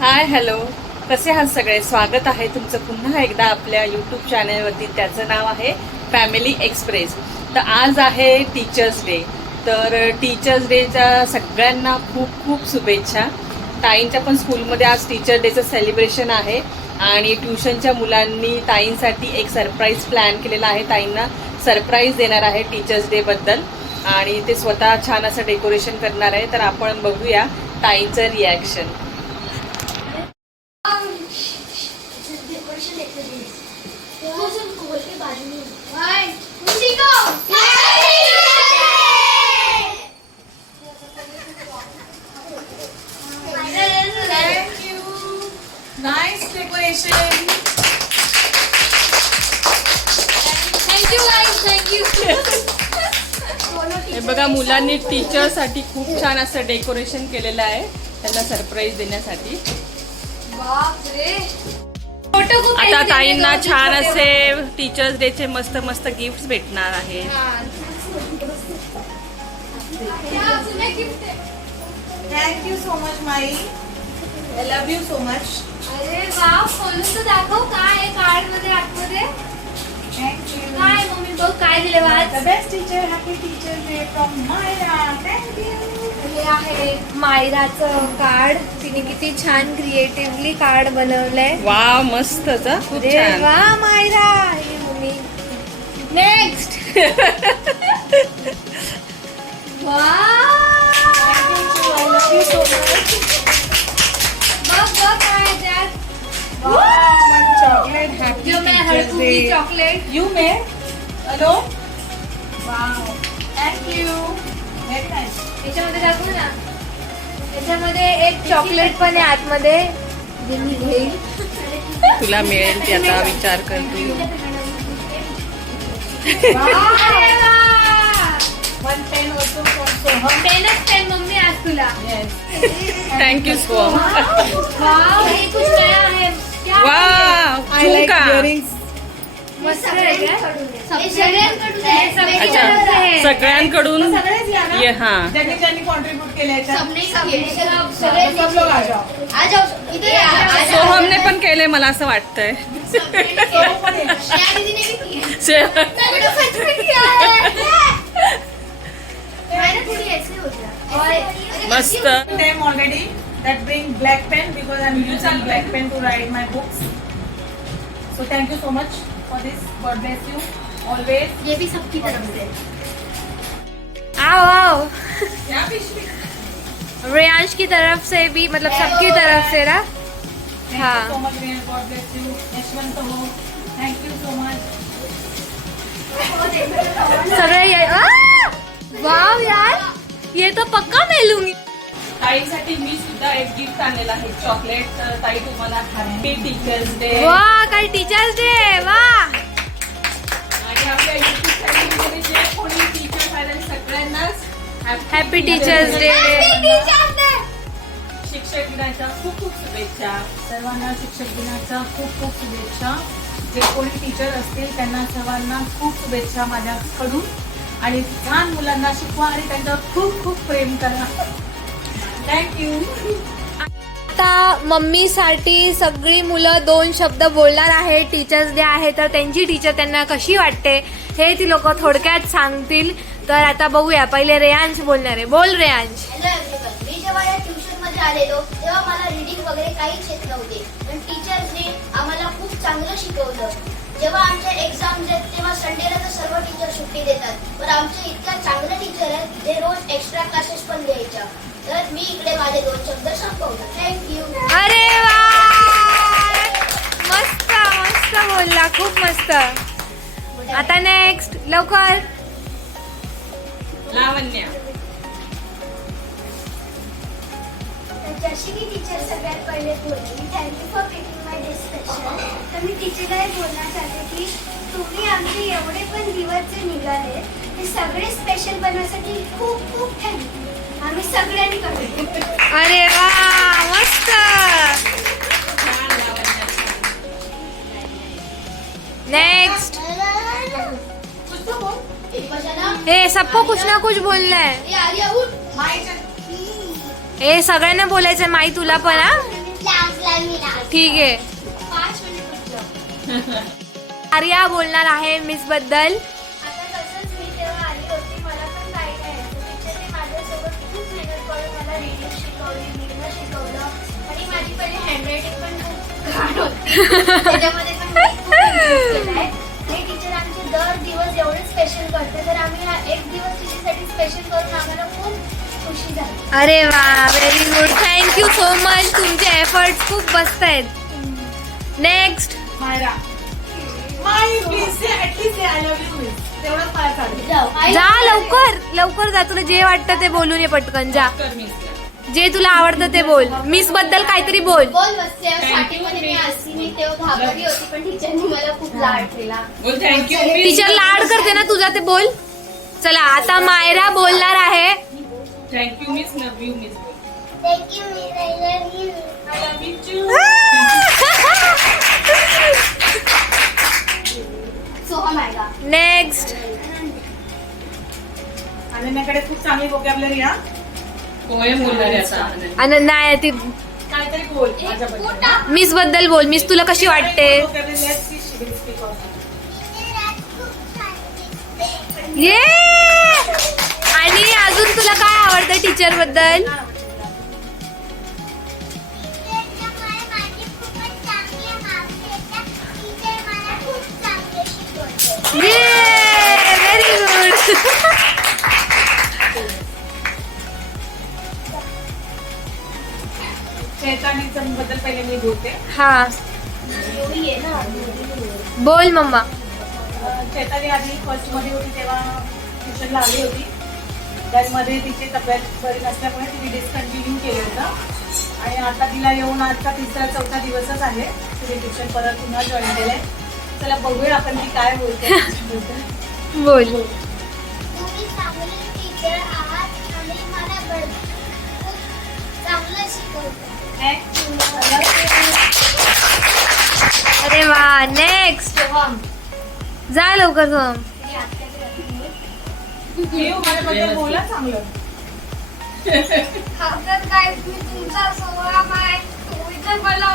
Hi hello. कसे आहात सगळे? स्वागत आहे तुमचं पुन्हा एकदा आपल्या यूट्यूब चॅनलवरती त्याचं नाव आहे फॅमिली एक्सप्रेस तर आज आहे टीचर्स डे तर टीचर्स डेच्या सगळ्यांना खूप खूप शुभेच्छा. ताईंच्या पण स्कूलमध्ये आज टीचर डेचं सेलिब्रेशन आहे. आणि ट्युशनच्या मुलांनी ताईंसाठी एक सरप्राईज प्लॅन केलेला आहे. ताईंना सरप्राईज देणार आहे टीचर्स डेबद्दल आणि ते स्वतः छान असं डेकोरेशन करणार आहे. तर आपण बघूया ताईंचं reaction decoration. Thank you guys thank you हे बघा मुलांनी टीचरसाठी खूप छान असं डेकोरेशन केलेलं आहे त्यांना सरप्राईज देण्यासाठी आता ताईंना. छान असे टीचर्स डेचे मस्त मस्त गिफ्ट भेटणार आहे हा. या, जुने gift आहे. Thank you so much, अरे वा खोलून तर दाखव काय आहे कार्डमध्ये आतमध्ये. Thank you. काय मम्मी बघ काय दिले The watch best teacher, happy teacher day from Myra. Thank you. हे आहे मायराचं कार्ड तिने किती छान क्रिएटिव्हली कार्ड बनवलंय. वा मस्त खूप अरे छान. वा मायरा हे मम्मी. नेक्स्ट वा I love you so much. Chocolate. Happy जो मैं Teacher's हड़कूंगी Day. Chocolate You made? Hello? Wow. Thank you. Very nice. याच्यामध्ये दाखवू ना याच्यामध्ये एक चॉकलेट पण आहे आतमध्ये जे मी घेईल तुला मिळेल ते आता विचार कर तू अरे वा! One pen also from Soham. पेनच पेन मम्मी तुला. थँक्यू सो हे है? हे सगळ्यांकडून हा. ज्यांनी ज्यांनी कॉन्ट्रीब्युट. सोहमने पण केले मला असं वाटतंय. श्रेया दीदी ने भी किया शे- मैंने तो सच में किया है मैंने थोड़ी ऐसे हो गया और मस्त them already that bring black pen because I'm using black pen to write my books. So thank you so much for this. God bless you always. ये भी सबकी तरफ से आओ आओ Yeah, Vishwi. रेयांश की तरफ से भी मतलब सबकी तरफ से ना Thank हाँ. you so much, Rehan. God bless you. Yashwant ho. Thank you so much. सगळे ये आ! वाव यार ये तो पक्का मैं लूंगी। ताईसाठी मी सुद्धा एक गिफ्ट आणलेलं आहे. चॉकलेट तर ताई तुम्हाला हॅपी टीचर्स डे वा काय टीचर्स डे वा आणि आपल्या युट्यूब चॅनलमध्ये जे कोणी टीचर्स आहेत सगळ्यांनाच हॅपी टीचर्स डे शिक्षक दिनाच्या खूप खूप शुभेच्छा. सर्वांना शिक्षक दिनाच्या खूप खूप शुभेच्छा. जे कोणी टीचर असतील त्यांना सर्वांना खूप शुभेच्छा माझ्याकडून. आणि छान मुलांना शिकवा आणि त्यांच्यावर खूप खूप प्रेम करा. थँक्यू आता मम्मीसाठी सगळी मुलं दोन शब्द बोलणार आहे टीचर्स डे आहे तर त्यांची टीचर त्यांना कशी वाटते हे ती लोक थोडक्यात सांगतील. तर आता बघूया पहिले रेयांश बोलणार आहे. बोल रेयांश. मी जेव्हा या ट्युशनमध्ये आलेलो तेव्हा मला रीडिंग वगैरे काहीच येत नव्हते. पण टीचर्सने आम्हाला खूप चांगलं शिकवलं. जेव्हा आमच्या एक्झाम्स आहेत तेव्हा संडेला सर्व टीचर सुट्टी देतात. पण आमचे इतक्या चांगले टीचर आहेत जे रोज एक्स्ट्रा क्लासेस पण घ्यायच्या तर मी इकडे माझे दोन शब्द संपवतो. थँक्यू अरे वा! मस्त मस्त बोलला खूप मस्त. आता नेक्स्ट लवकर. लावण्य. जशी की टीचर सगळ्यात पहिले बोलली thank you for making my day special तर मी टीचरला बोलणार चाहते की तुम्ही आमचे एवढे पण दिवस जे निघाले ते सगळे स्पेशल बनवण्यासाठी खूप खूप थँक्यू आम्ही सगळ्यांनी करू. अरे वा मस्त. नेक्स्ट हे सबको कुछ ना कुछ बोलना है हे सगळ्यांना बोलायचं माई तुला पण हा? ठीक आहे. आर्या बोलणार आहे मिसबद्दल. आता तसंच मी तेव्हा आली होती मला पण काही नाही. यायचं टीचरने माझ्यासोबत खूप मेहनत करून मला रिडिंग शिकवली लिहिणं शिकवलं. आणि माझी पहिली हँडरायटिंग पण खूप घाण होती. त्याच्यामध्ये पण मी खूप improve केलंय. आणि टीचर आमचे दर दिवस एवढे स्पेशल करते. तर आम्ही हा एक दिवस तिच्यासाठी स्पेशल करून आम्हाला खूप खुशी झाली. अरे वा very good thank you so much तुमचे एफर्ट खूप मस्त आहेत. नेक्स्ट मायरा. जा लवकर लवकर जा. तुला जे वाटतं ते बोलून ये पटकन. जा. जे तुला आवडतं ते बोल. मिसबद्दल काहीतरी बोल. बोल बस तेव्हा स्टार्टिंगमध्ये मी असली मी तेव्हा घाबरली होती पण टीचरनी मला खूप लाड केला. बोल थँक्यू टीचर लाड करते ना तुझा ते बोल. चला आता मायरा बोलणार आहे. Thank you miss love you miss thank you me I love you Soham आहे का नेक्स्ट. अनन्याकडे खूप चांगली हा? पोएम बोलणार आता आहे ती काहीतरी बोल माझ्याबद्दल मिसबद्दल. बोल मिस तुला कशी वाटते? Vocabulary, let's see, she will speak also. ये आणि अजून तुला काय आवडतं टीचरबद्दल? व्हेरी गुड चैतालीचं बद्दल पहिले मी बोलते हा. योगी आहे ना बोल मम्मा. अं, चैताली आधी फर्स्टमध्ये होती तेव्हा ट्युशनला आली होती. त्यामध्ये तिची तब्येत बरी नसल्यामुळे तिने डिस्कंटिन्यू केलं होतं. आणि आता तिला येऊन आजचा तिसरा चौथा दिवसच आहे. तिने ट्युशन परत पुन्हा जॉईन केलंय. चला बघूया आपण ती काय बोलते. बोल. अरे वा नेक्स्ट जा लवकर सोहम माझ्याबद्दल बोला. चांगलं. तर काय तुमचा तुम्ही मला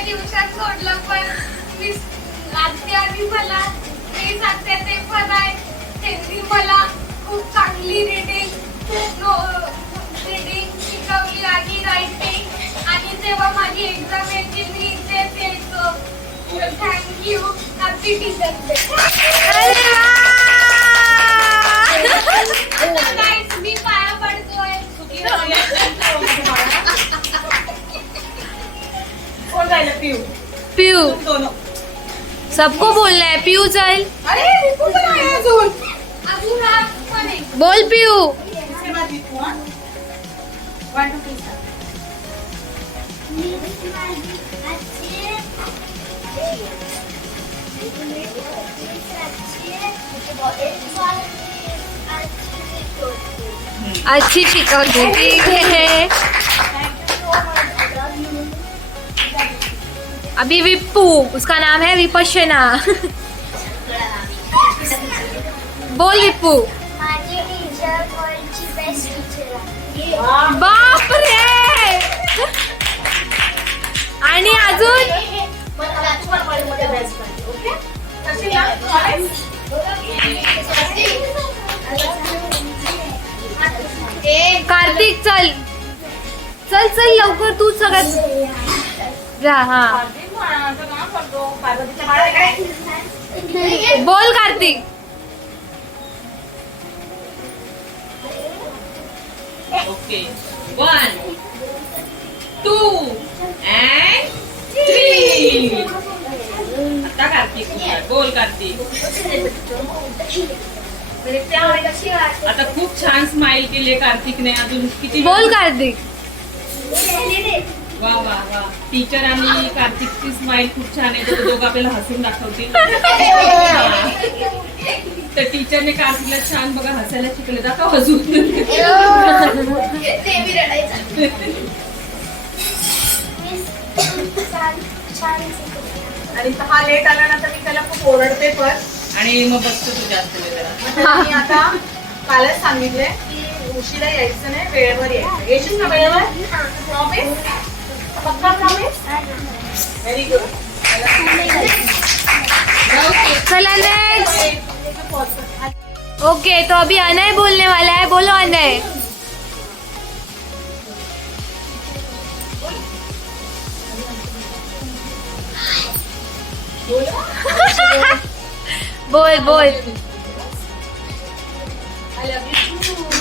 मध्ये ट्युशन सोडलं पण मी आत्या आणि मला ते सांगते ते पण आहे. त्यांनी मला खूप चांगली रिडिंग रिडिंग शिकवली आणि रायटिंग आणि जेव्हा माझी एक्झाम यायची मी इथेच यायचो. थँक्यू हॅपी टीचर मी पाया पडतोय. कोण राहिलं पिऊ पिऊ दोन। सबको बोलना है पिऊ चल अरे रिपू पण आहे अजून अजून हा पण आहे बोल पिऊ इसके बाद रिपू हा वन टू थ्री स्टार्ट अच्छी शिकवते ठीक है अभी विप्पू उसका नाम है विपशना बोल विप्पू। बाप रे आणि अजून? कार्तिक चल. चल चल लवकर तू सगळ्यात जा हा। बोल Kartik. Okay one two three. आता कार्तिक. बोल कार्तिक। आता खूप छान स्माइल केली कार्तिकने अजून किती बोल कार्तिक. वा वा वा. टीचर आणि कार्तिकची स्माइल खूप छान आहे. तर दोघं आपल्याला हसून दाखवतील. तर टीचरने कार्तिकला छान बघा हसायला शिकले दाखव हसून. ते. आणि हा लेट आला ना तर मी त्याला खूप ओरडते पण. आणि मग बसतो मग मी आता कालच सांगितलंय की उशिरा यायचं नाही वेळेवर यायचं. येशील ना वेळेवर? प्रॉमिस पक्का प्रॉमिस चला नेक्स्ट ओके तो अभी अनय बोलने वाला है, बोलो अनय। बोल बोल।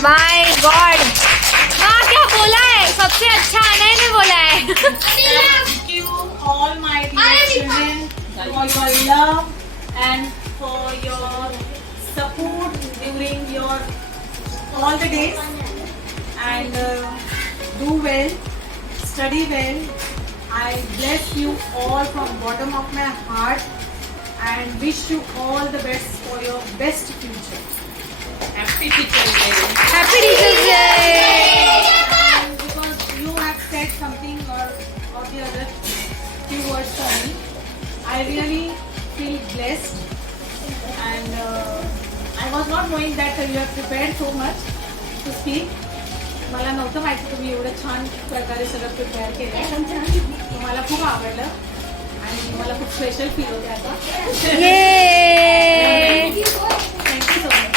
माय गॉड बोला है सबसे अच्छा अनय ने बोला है Thank you all my dear children for your love and for your support during your all the days and uh, do well, study well. I bless you all from bottom of my heart and wish you all the best for your best future. Happy teachers day happy teachers day or the other few words for me, I really feel blessed. And uh, I was not knowing that you have prepared so much to speak. मला नव्हतं माहिती तुम्ही एवढं छान प्रकारे सगळं prepare केलं मला खूप आवडलं आणि मला खूप स्पेशल फील होते आता थँक्यू सो मच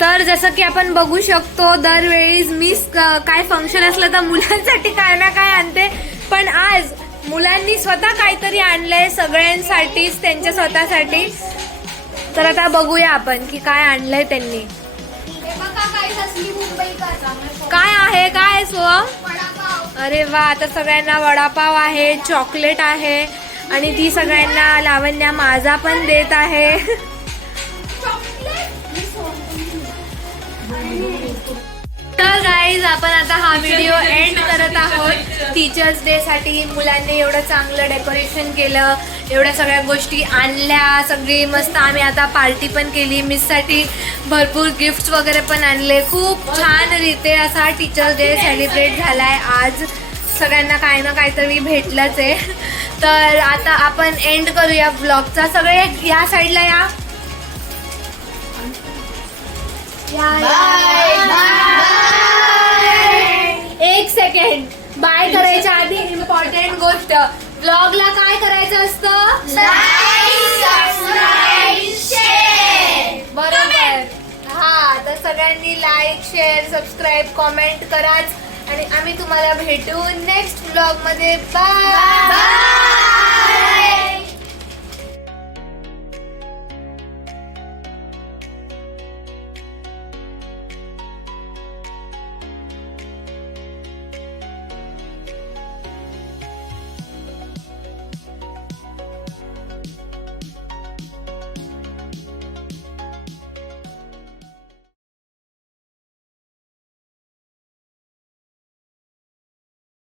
तर जसं की आपण बघू शकतो दरवेळीच मिस काय फंक्शन असलं तर मुलांसाठी काय ना काय आणते. पण आज मुलांनी स्वतः काहीतरी आणलंय सगळ्यांसाठीच त्यांच्या स्वतःसाठी. तर आता बघूया आपण की काय आणलंय त्यांनी. काय आहे काय सो अरे वा आता सगळ्यांना वडापाव आहे चॉकलेट आहे. आणि ती सगळ्यांना लावण्या माझा पण देत आहे. तर गाईज आपण आता हा व्हिडिओ एंड करत आहोत. टीचर्स डे साठी मुलांनी एवढं चांगलं डेकोरेशन केलं एवढ्या सगळ्या गोष्टी आणल्या सगळी मस्त आम्ही आता पार्टी पण केली. मिससाठी भरपूर गिफ्ट्स वगैरे पण आणले. खूप छान रीते असा टीचर्स डे सेलिब्रेट झालाय. आज सगळ्यांना काही ना काहीतरी भेटलंच आहे. तर आता आपण एंड करूया ब्लॉगचा सगळे या साईडला या. बाय करायच्या आधी इम्पॉर्टंट गोष्ट. ब्लॉगला काय करायचं असतं? बरोबर. हा तर सगळ्यांनी लाईक शेअर सबस्क्राईब कॉमेंट कराच. आणि आम्ही तुम्हाला भेटू नेक्स्ट ब्लॉगमध्ये बाय